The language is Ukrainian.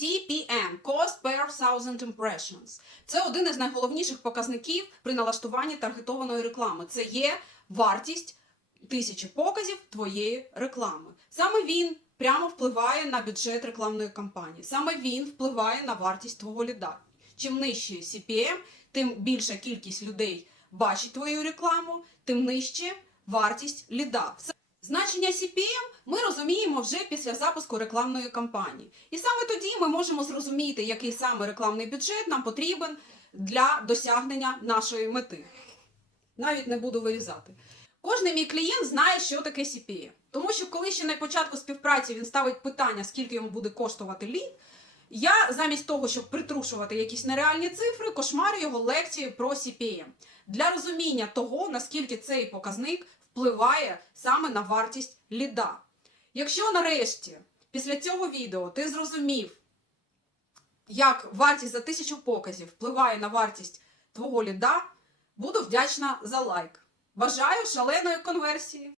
CPM – Cost Per Thousand Impressions. Це один із найголовніших показників при налаштуванні таргетованої реклами. Це є вартість тисячі показів твоєї реклами. Саме він прямо впливає на бюджет рекламної кампанії. Саме він впливає на вартість твого ліда. Чим нижче CPM, тим більша кількість людей бачить твою рекламу, тим нижче вартість ліда. Значення CPM ми розуміємо вже після запуску рекламної кампанії. І саме тоді ми можемо зрозуміти, який саме рекламний бюджет нам потрібен для досягнення нашої мети. Навіть не буду вирізати. Кожний мій клієнт знає, що таке CPM. Тому що коли ще на початку співпраці він ставить питання, скільки йому буде коштувати лід, я замість того, щоб притрушувати якісь нереальні цифри, кошмарю його лекції про CPM. Для розуміння того, наскільки цей показник впливає саме на вартість ліда. Якщо нарешті після цього відео ти зрозумів, як вартість за тисячу показів впливає на вартість твого ліда, буду вдячна за лайк. Бажаю шаленої конверсії!